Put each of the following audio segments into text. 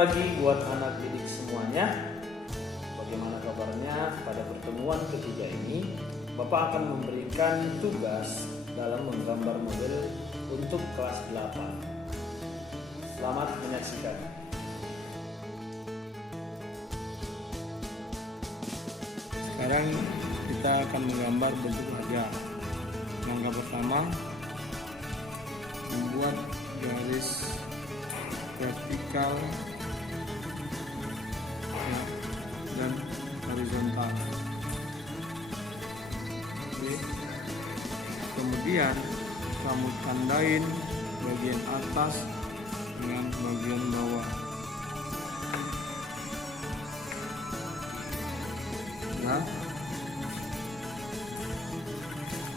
pagi buat anak didik semuanya. Bagaimana kabarnya? Pada pertemuan ketiga ini, Bapak akan memberikan tugas dalam menggambar model untuk kelas 8. Selamat menyaksikan. Sekarang kita akan menggambar bentuk wajah. Langkah pertama, membuat garis vertikal dan horizontal. Oke. Kemudian kamu tandain bagian atas dengan bagian bawah. Nah,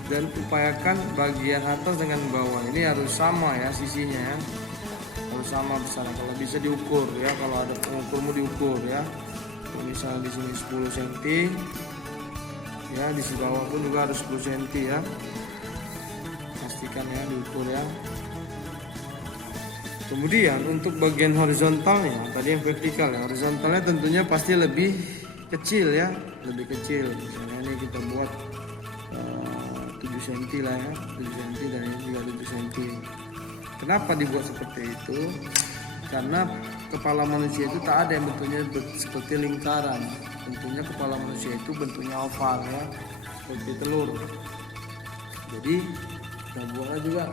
dan upayakan bagian atas dengan bawah ini harus sama ya sisinya ya. Harus sama besar, kalau bisa diukur ya, kalau ada pengukurmu diukur ya. Misalnya di sini 10 cm ya, di sisi bawah pun juga harus 10 cm ya. Pastikan ya diukur ya. Kemudian untuk bagian horizontalnya, tadi yang vertikal ya, horizontalnya tentunya pasti lebih kecil ya, lebih kecil. Misalnya ini kita buat 7 cm lah ya, 7 cm dan ini juga 7 cm. Kenapa dibuat seperti itu? Karena kepala manusia itu tak ada yang bentuknya seperti lingkaran. Tentunya kepala manusia itu bentuknya oval ya, seperti telur. Jadi kita buatnya juga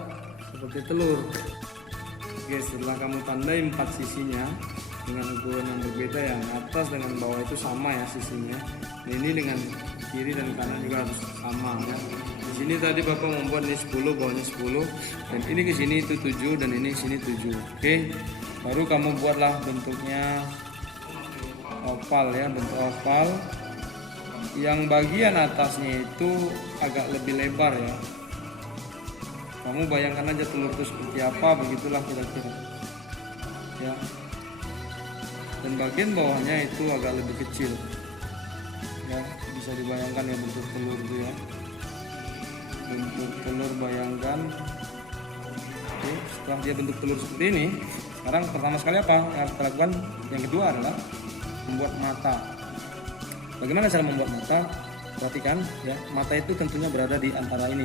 seperti telur. Oke, setelah kamu tandai 4 sisinya dengan ukuran yang berbeda, yang atas dengan bawah itu sama ya sisinya. Nah, ini dengan kiri dan kanan juga harus sama ya. Di sini tadi Bapak membuat ini 10, bawahnya 10, dan ini ke sini itu 7 dan ini sini 7. Oke. Baru kamu buatlah bentuknya oval ya, bentuk oval. Yang bagian atasnya itu agak lebih lebar ya. Kamu bayangkan aja telur itu seperti apa, begitulah kira-kira. Ya. Dan bagian bawahnya itu agak lebih kecil. Ya, bisa dibayangkan ya bentuk telur itu ya. Bentuk telur, bayangkan. Oke, setelah dia bentuk telur seperti ini, sekarang pertama sekali apa yang kita lakukan? Yang kedua adalah membuat mata. Bagaimana cara membuat mata? Perhatikan ya, mata itu tentunya berada di antara ini.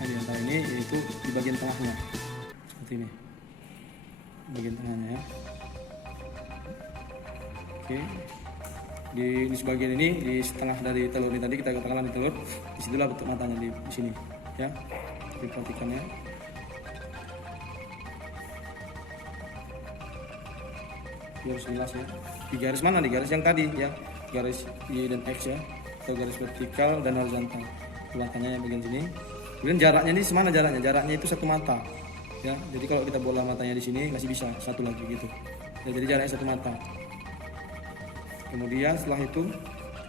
Nah, di antara ini yaitu di bagian tengahnya. Seperti ini. Bagian tengahnya ya. Oke. Di sebagian ini, di setengah dari telur ini tadi kita katakan di telur, disitulah bentuk matanya di sini ya. Diperhatikan ya. Harus jelas ya. Di garis mana? Di garis yang tadi ya, garis Y dan X ya, atau garis vertikal dan horizontal. Belakangnya yang bagian sini. Kemudian jaraknya ini semana jaraknya? Jaraknya itu 1 mata ya. Jadi kalau kita bola matanya di sini masih bisa 1 lagi gitu ya, jadi jaraknya 1 mata. Kemudian setelah itu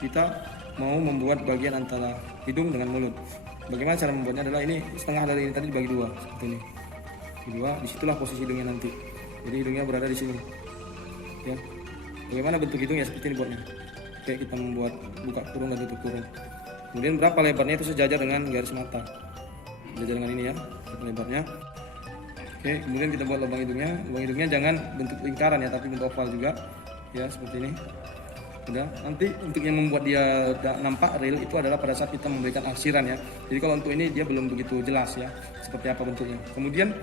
kita mau membuat bagian antara hidung dengan mulut. Bagaimana cara membuatnya? Adalah ini setengah dari ini tadi dibagi 2 seperti ini. Di 2, disitulah posisi hidungnya nanti. Jadi hidungnya berada di sini. Ya. Bagaimana bentuk hidungnya? Seperti ini buatnya. Oke, kita membuat buka kurung dan tutup kurung. Kemudian berapa lebarnya itu sejajar dengan garis mata. Sejajar dengan ini ya, lebarnya. Oke, kemudian kita buat lubang hidungnya. Lubang hidungnya jangan bentuk lingkaran ya, tapi bentuk oval juga. Ya, seperti ini. Udah, nanti untuk yang membuat dia nampak real itu adalah pada saat kita memberikan arsiran ya. Jadi kalau untuk ini dia belum begitu jelas ya, seperti apa bentuknya. Kemudian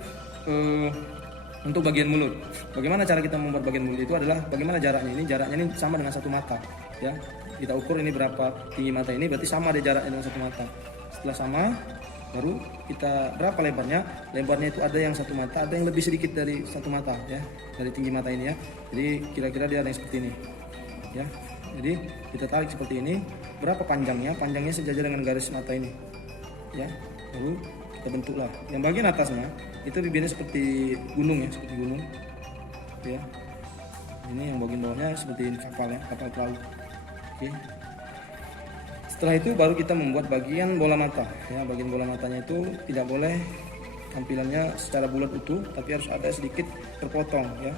untuk bagian mulut, bagaimana cara kita membuat bagian mulut itu adalah bagaimana jaraknya ini? Jaraknya ini sama dengan 1 mata ya. Kita ukur ini berapa tinggi mata ini, berarti sama deh jaraknya dengan 1 mata. Setelah sama, baru kita berapa lebarnya? Lebarnya itu ada yang 1 mata, ada yang lebih sedikit dari 1 mata ya, dari tinggi mata ini ya. Jadi kira-kira dia ada yang seperti ini ya. Jadi kita tarik seperti ini. Berapa panjangnya? Panjangnya sejajar dengan garis mata ini ya. Lalu kita bentuklah yang bagian atasnya itu bibirnya seperti gunung ya, seperti gunung ya. Ini yang bagian bawahnya seperti kapal ya, kapal perahu. Oke. Setelah itu baru kita membuat bagian bola mata ya. Bagian bola matanya itu tidak boleh tampilannya secara bulat utuh, tapi harus ada sedikit terpotong ya,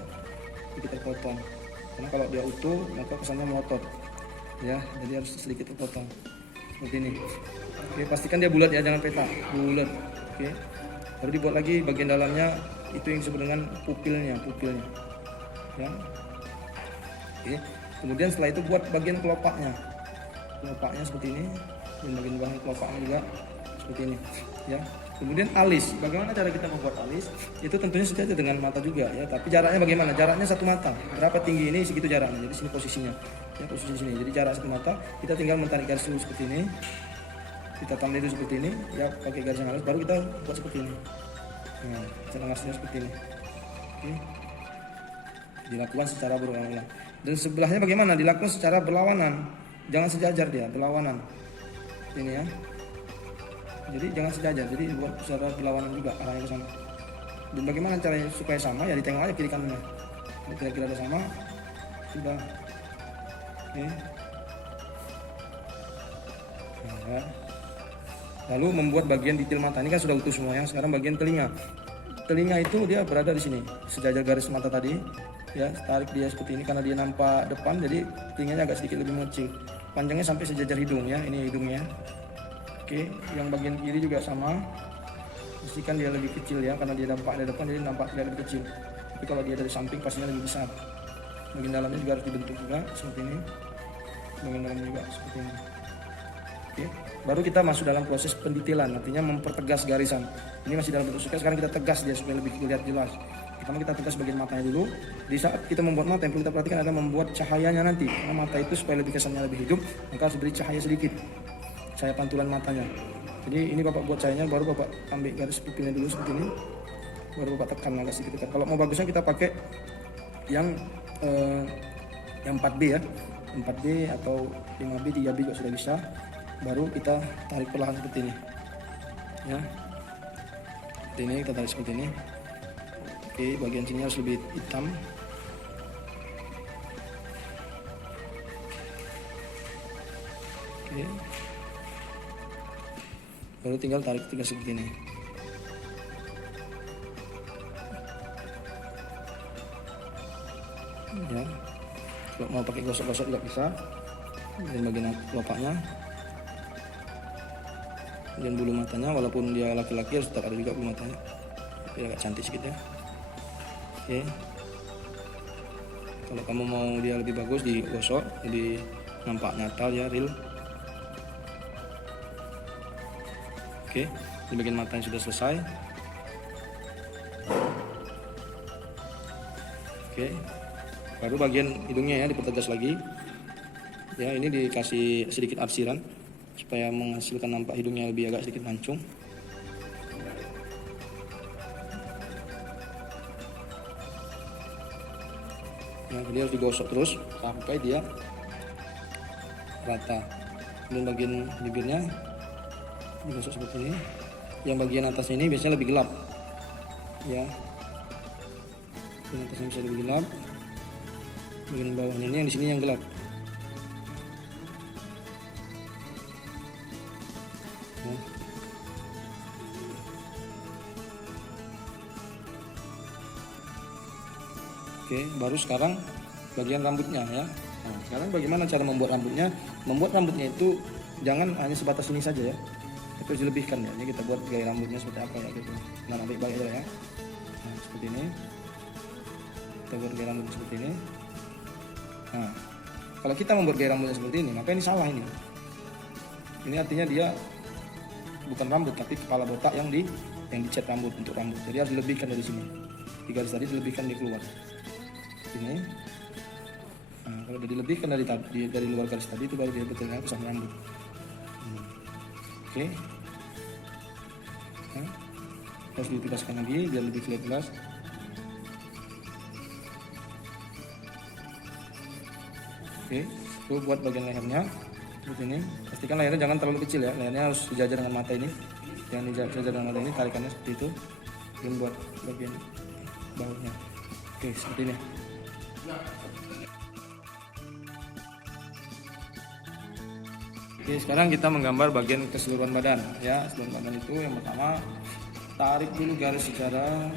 sedikit terpotong. Karena kalau dia utuh maka kesannya melotot ya, jadi harus sedikit terpotong seperti ini. Oke, pastikan dia bulat ya, jangan peta, bulat. Oke, baru dibuat lagi bagian dalamnya itu yang disebut dengan pupilnya ya. Oke. Kemudian setelah itu buat bagian kelopaknya seperti ini, dan bagian bahan kelopaknya juga seperti ini ya. Kemudian alis, bagaimana cara kita membuat alis? Itu tentunya sejajar dengan mata juga ya, tapi jaraknya bagaimana? Jaraknya satu mata, berapa tinggi ini segitu jaraknya, jadi sini posisinya ya, posisi sini, jadi jarak satu mata. Kita tinggal menarik garis dulu seperti ini, kita tanda itu seperti ini ya, pakai garis yang halus, baru kita buat seperti ini. Nah, cara ngasihnya seperti ini. Oke. Dilakukan secara berulang-ulang. Dan sebelahnya bagaimana? Dilakukan secara berlawanan, jangan sejajar, dia berlawanan ini ya. Jadi jangan sejajar, jadi buat secara berlawanan juga arahnya ke sana. Dan bagaimana caranya supaya sama? Ya ditengok aja kiri kanannya. Kira-kira ada sama, sudah. Oke. Nah, ya. Lalu membuat bagian detail mata, ini kan sudah utuh semua ya. Sekarang bagian telinga. Telinga itu dia berada di sini, sejajar garis mata tadi. Ya, tarik dia seperti ini karena dia nampak depan, jadi telinganya agak sedikit lebih mengecil. Panjangnya sampai sejajar hidung ya, ini hidungnya. Oke, yang bagian kiri juga sama. Pastikan dia lebih kecil ya, karena dia nampak dari depan, jadi nampak dia lebih kecil. Tapi kalau dia dari samping pastinya lebih besar. Bagian dalamnya juga harus dibentuk juga seperti ini. Bagian dalamnya juga seperti ini. Oke, baru kita masuk dalam proses pendetailan, artinya mempertegas garisan. Ini masih dalam bentuk suka, sekarang kita tegas dia supaya lebih terlihat jelas. Pertama kita tegas bagian matanya dulu. Di saat kita membuat mata, yang perlu kita perhatikan adalah membuat cahayanya nanti. Karena mata itu supaya lebih kesannya lebih hidup, maka harus beri cahaya sedikit, cahaya pantulan matanya. Jadi ini Bapak buat cahayanya, baru Bapak ambil garis pupilnya dulu seperti ini, baru Bapak tekan agak sedikit tekan. Kalau mau bagusnya kita pakai yang 4B ya, 4B atau 5B, 3B juga sudah bisa. Baru kita tarik perlahan seperti ini ya, seperti ini kita tarik seperti ini. Oke, bagian sini harus lebih hitam. Oke, baru tinggal tarik tiga seperti ini ya. Kalau mau pakai gosok-gosok juga bisa. Dan bagian kelopaknya dan bulu matanya, walaupun dia laki-laki harus tetap ada juga bulu matanya, dia agak cantik sedikit ya. Oke, kalau kamu mau dia lebih bagus digosok, lebih nampak nyata ya, real. Oke, di bagian matanya sudah selesai. Oke, baru bagian hidungnya ya dipertegas lagi ya, ini dikasih sedikit arsiran supaya menghasilkan nampak hidungnya lebih agak sedikit mancung. Nah, dia harus digosok terus sampai dia rata. Dan bagian bibirnya digosok seperti ini. Yang bagian atasnya ini biasanya lebih gelap ya, bagian atasnya bisa lebih gelap, bagian bawahnya ini yang di sini yang gelap. Oke, baru sekarang bagian rambutnya ya. Nah, sekarang bagaimana cara membuat rambutnya? Membuat rambutnya itu jangan hanya sebatas ini saja ya, itu harus dilebihkan ya. Ini kita buat gaya rambutnya seperti apa ya gitu. Nah, nanti baik ya. Nah, seperti ini. Kita buat gaya rambutnya seperti ini. Nah, kalau kita membuat gaya rambutnya seperti ini, maka ini salah ini. Ini artinya dia bukan rambut tapi kepala botak yang dicat rambut untuk rambut. Jadi harus dilebihkan dari sini. Di garis tadi dilebihkan di keluar. Ini. Nah, kalau udah dilebihkan dari luar garis tadi itu baru dia betulnya kesan rambut. Oke. Nah, harus ditegaskan lagi biar lebih jelas. Oke, itu buat bagian lehernya seperti ini. Pastikan lehernya jangan terlalu kecil ya, lehernya harus sejajar dengan mata ini. Yang sejajar dengan mata ini, tarikannya seperti itu. Dan buat bagian bawahnya. Oke, seperti ini. Oke, sekarang kita menggambar bagian keseluruhan badan ya. Keseluruhan badan itu yang pertama tarik dulu garis secara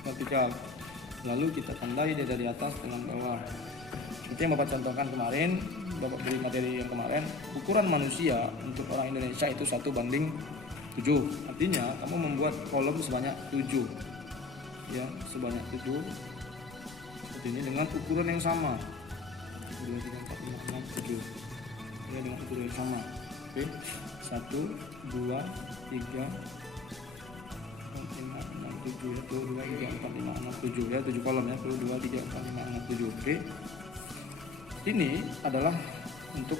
vertikal, lalu kita tandai dari atas dengan bawah. Seperti yang Bapak contohkan kemarin, Bapak beri materi yang kemarin, ukuran manusia untuk orang Indonesia itu 1:7. Artinya kamu membuat kolom sebanyak 7 ya, sebanyak 7 seperti seperti ini dengan ukuran yang sama. 1, 2, 3, 4, 5, 6, 7. Ya, dengan ukuran yang sama. Oke. 1, 2, 3, 4, 5, 6, 7 ya. 1, 2, 3, 4, 5, 6, 7 ya. 7 kolom ya. 1, 2, 3, 4, 5, 6, 7. Oke. Ini adalah untuk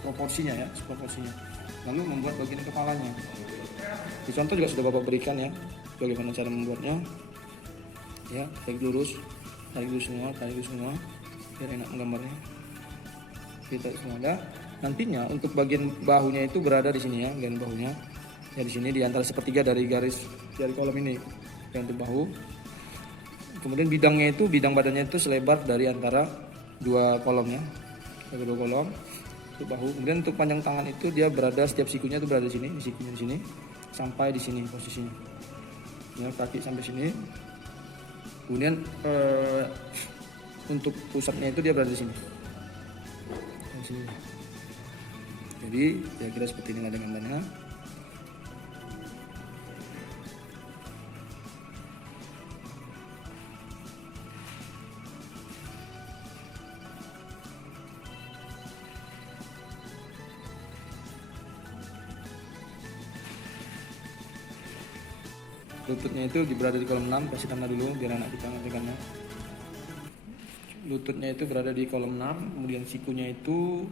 proporsinya ya, proporsinya. Lalu membuat bagian kepalanya. Di contoh juga sudah Bapak berikan ya, bagaimana cara membuatnya. Ya, tarik lurus semua, biar enak menggambarnya. Kita semua ada. Nantinya untuk bagian bahunya itu berada di sini ya, bagian bahunya. Ya di sini di antara sepertiga dari garis dari kolom ini, yang untuk bahu. Kemudian bidang badannya itu selebar dari antara dua kolom ya, dua kolom untuk bahu. Kemudian untuk panjang tangan itu dia berada, setiap sikunya itu berada di sini, sikunya di sini sampai di sini posisinya. Ya, kaki sampai sini. Kemudian untuk pusatnya itu dia berada di sini. Di sini. Jadi kira-kira seperti inilah gambarnya. Lututnya itu berada di kolom 6, kasih tanda dulu biar anak kita ngertikannya. Lututnya itu berada di kolom 6, kemudian sikunya itu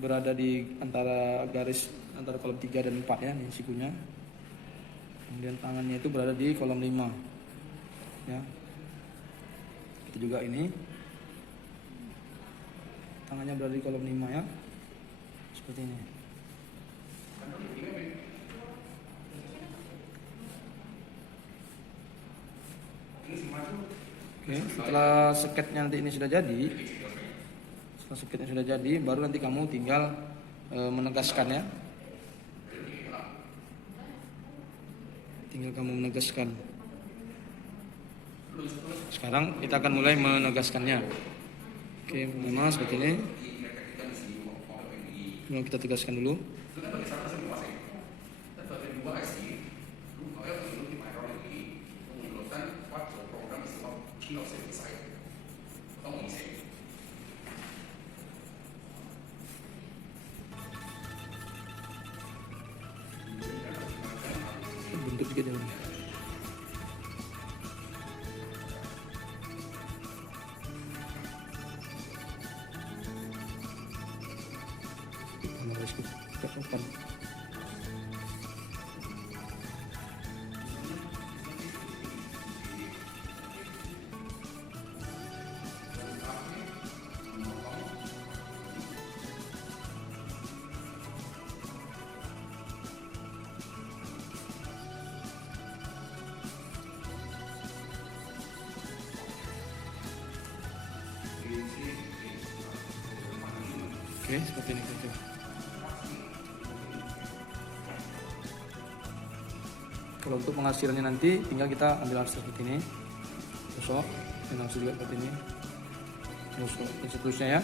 berada di antara garis antara kolom 3 dan 4 ya, ini sikunya. Kemudian tangannya itu berada di kolom 5. Ya. Itu juga ini. Tangannya berada di kolom 5 ya. Seperti ini. Oke, setelah sketnya nanti ini sudah jadi, baru nanti kamu tinggal menegaskan ya. Tinggal kamu menegaskan. Sekarang kita akan mulai menegaskannya. Oke, memang seperti ini. Mau kita tegaskan dulu. Bentuk juga jangan. Harus kita depan. Oke, seperti ini saja. Kalau untuk penghasilannya nanti tinggal kita ambil hasil seperti ini, tusuk dan hasil juga seperti ini, tusuk dan seterusnya ya.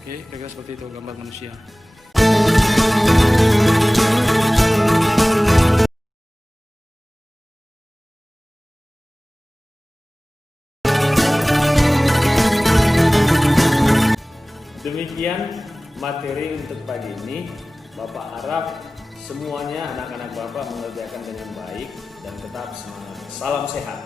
Oke, kira-kira seperti itu gambar manusia. Demikian materi untuk pagi ini. Bapak harap semuanya anak-anak Bapak mengerjakan dengan baik dan tetap semangat. Salam sehat.